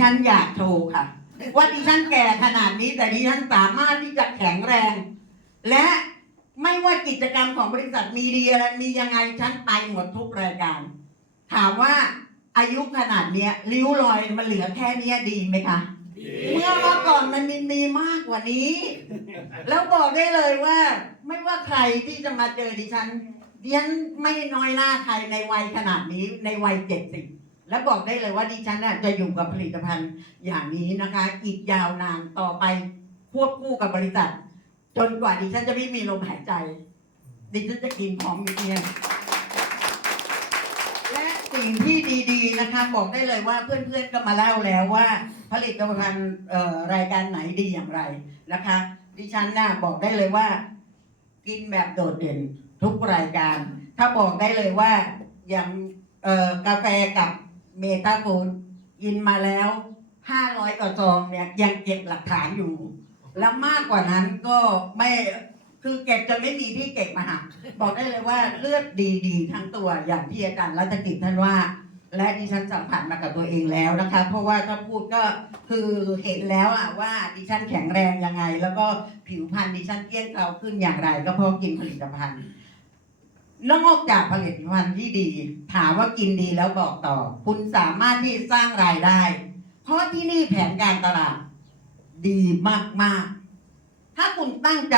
ฉันอยากโชว์ค่ะ ว่าดิฉันแก่ขนาดนี้ แต่ดิฉันสามารถที่จะแข็งแรง และไม่ว่ากิจกรรมของบริษัทมีดีอะไรมียังไงฉันไปหมดทุกรายการ ถามว่าอายุขนาดเนี้ยริ้วรอยมันเหลือแค่เนี้ยดีไหมคะเมื่อเมื่อก่อนมันมีมีมากกว่านี้ แล้วบอกได้เลยว่า ไม่ว่าใครที่จะมาเจอดิฉันดิฉันไม่น้อยหน้าใครในวัยขนาดนี้ในวัยเจ็ดสิบ และบอกได้เลยว่าดิฉันน่ะจะอยู่กับผลิตภัณฑ์อย่างนี้นะคะ อีกยาวนานต่อไปควบคู่กับบริษัท จนกว่าดิฉันจะไม่มีลมหายใจ ดิฉันจะกินของอยู่เนี่ยและสิ่งที่ดีๆนะคะบอกได้เลยว่าเพื่อนๆก็มาเล่าแล้วว่าผลิตภัณฑ์รายการไหนดีอย่างไรนะคะ ดิฉันน่ะบอกได้เลยว่า กินแบบโดดเด่นทุกรายการ ถ้าบอกได้เลยว่าอย่างกาแฟกับ เมตาโฟนกินมาแล้ว500กว่าซองเนี่ยยังเก็บหลักฐานอยู่ แล้วมากกว่านั้นก็ไม่คือเก็บจนไม่มีที่เก็บมาหักบอกได้เลยว่าเลือดดีๆ ทั้งตัวอย่างที่อาจารย์รัตกิท่านว่า และดิฉันสัมผัสมากับตัวเองแล้วนะคะ เพราะว่าถ้าพูดก็คือเห็นแล้วอะว่าดิฉันแข็งแรงยังไง แล้วก็ผิวพรรณดิฉันเกลี้ยงเกลาขึ้นอย่างไร ก็เพราะกินผลิตภัณฑ์ นอกจากผลิตภัณฑ์ที่ดี ถามว่ากินดีแล้วบอกต่อ คุณสามารถที่สร้างรายได้ เพราะที่นี่แผนการตลาด ดีมาก ๆ ถ้าคุณตั้งใจ